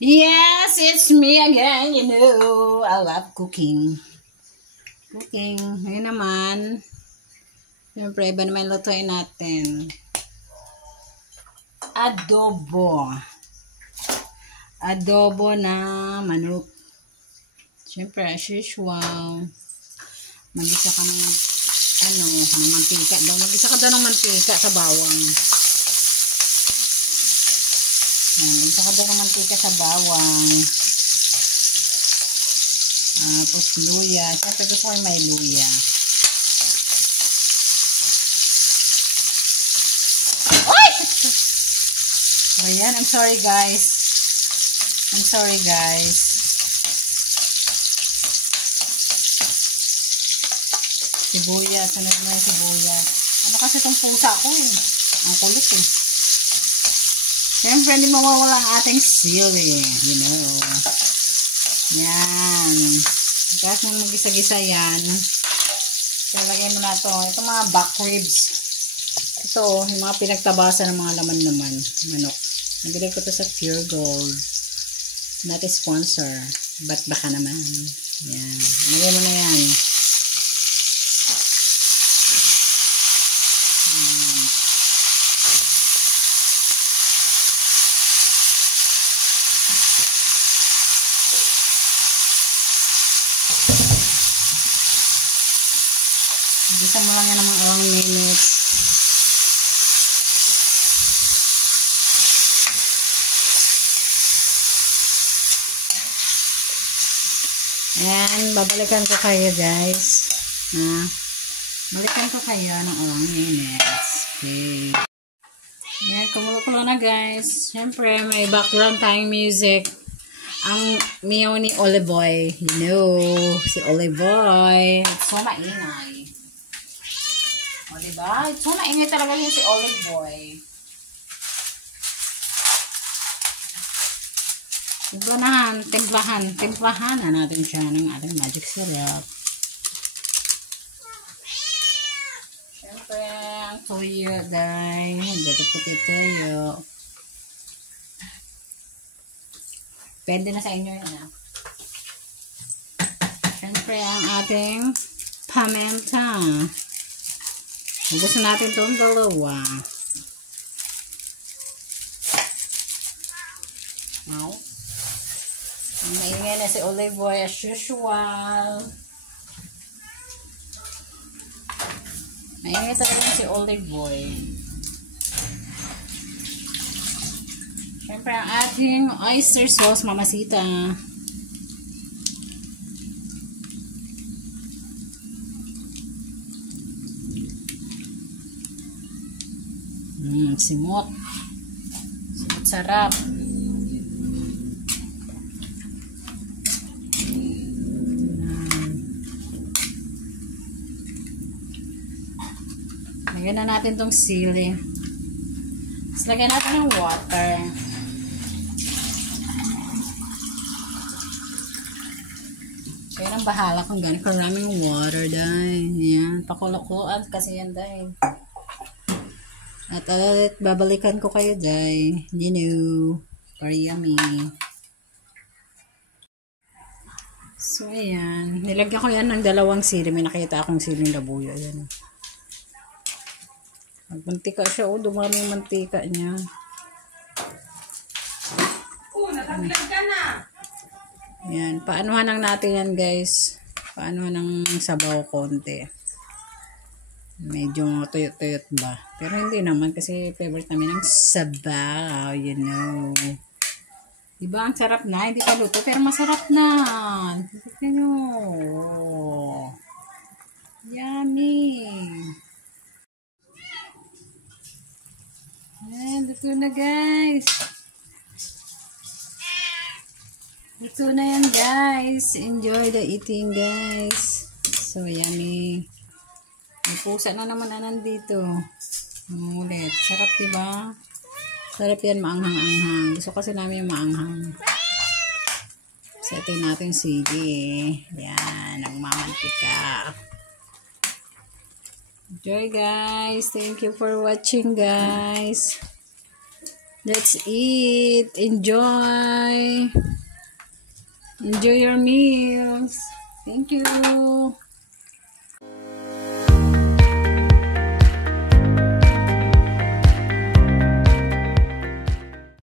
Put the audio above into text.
Yes, it's me again. You know, I love cooking. Ngayon naman, siyempre, iba naman lutuin natin. Adobo. Adobo na manok. Siyempre, as usual, mag-isa ka ng ng mantika. Mag-isa ka daw ng mantika sa bawang. Mag-isa ka daw ng mantika sa bawang. Tapos luya. Siyempre gusto ko may luya. Oy! Ayan, I'm sorry guys. Sibuyas. Sunod mo yung sibuyas. Ano kasi itong pusa ko eh. Ang kulit eh. Siyempre, hindi mawawala ang ating sili. You know. Yan. Tapos nang mag-isa-gisa yan, talagay mo na ito. Ito mga back ribs. Ito, yung mga pinagtabasan ng mga laman-laman. Manok. Nabili ko ito sa Pure Gold. Not a sponsor. But baka naman. Yan. Nalagay mo na yan. Gisa mo lang yan ng mga 1 minute. Ayan, babalikan ko kayo guys. Balikan ko kayo ng 1 minutes. Okay. Ayan, kumulo-kulo na guys. Siyempre, may background tayong music. Ang meow ni Oliboy. You know, si Oliboy. So maingay. O, diba? So, maingay talaga yun si Oliboy. Timplahan na natin siya ng ating magic syrup. Siyempre, ang toyo, guys. Dito puti toyo. Pwede na sa inyo yun, Siyempre, ang ating paminta. Ubus na natin itong dalawa. Now, maingay na si Oliboy as usual. Maingay talaga si Oliboy. Siyempre, ang ating oyster sauce, mamasita. Simot sarap. Lagyan na natin tong sili. Tapos lagyan natin ng water. Kaya nang bahala kung gano'n karaming water dahil. Yan, pakulo-kuloan kasi yan dahil. At ulit, babalikan ko kayo dahil, you know, very yummy. So, ayan. Nilagyan ko yan ng 2 sili. May nakita akong siling labuyo. Ayan. Magmantika siya. Oh, dumami yung mantika niya. Nataglag ka na! Ayan. Paanuhan lang natin yan, guys. Paanuhan ng sabaw konti. Medyo tuyot-tuyot ba? Pero hindi naman kasi favorite namin ng sabaw, you know. Diba ang sarap na? Hindi pa luto pero masarap na. Tignan nyo. Yummy. Ayan, luto na guys. Luto na yan guys. Enjoy the eating guys. So yummy. May pusa na naman na nandito. Ulit. Sarap diba? Sarap yan, maanghang-anghang. Gusto kasi namin yung maanghang. Setin natin sili. Yan, nagmamantika. Enjoy guys. Thank you for watching guys. Let's eat. Enjoy. Enjoy your meals. Thank you.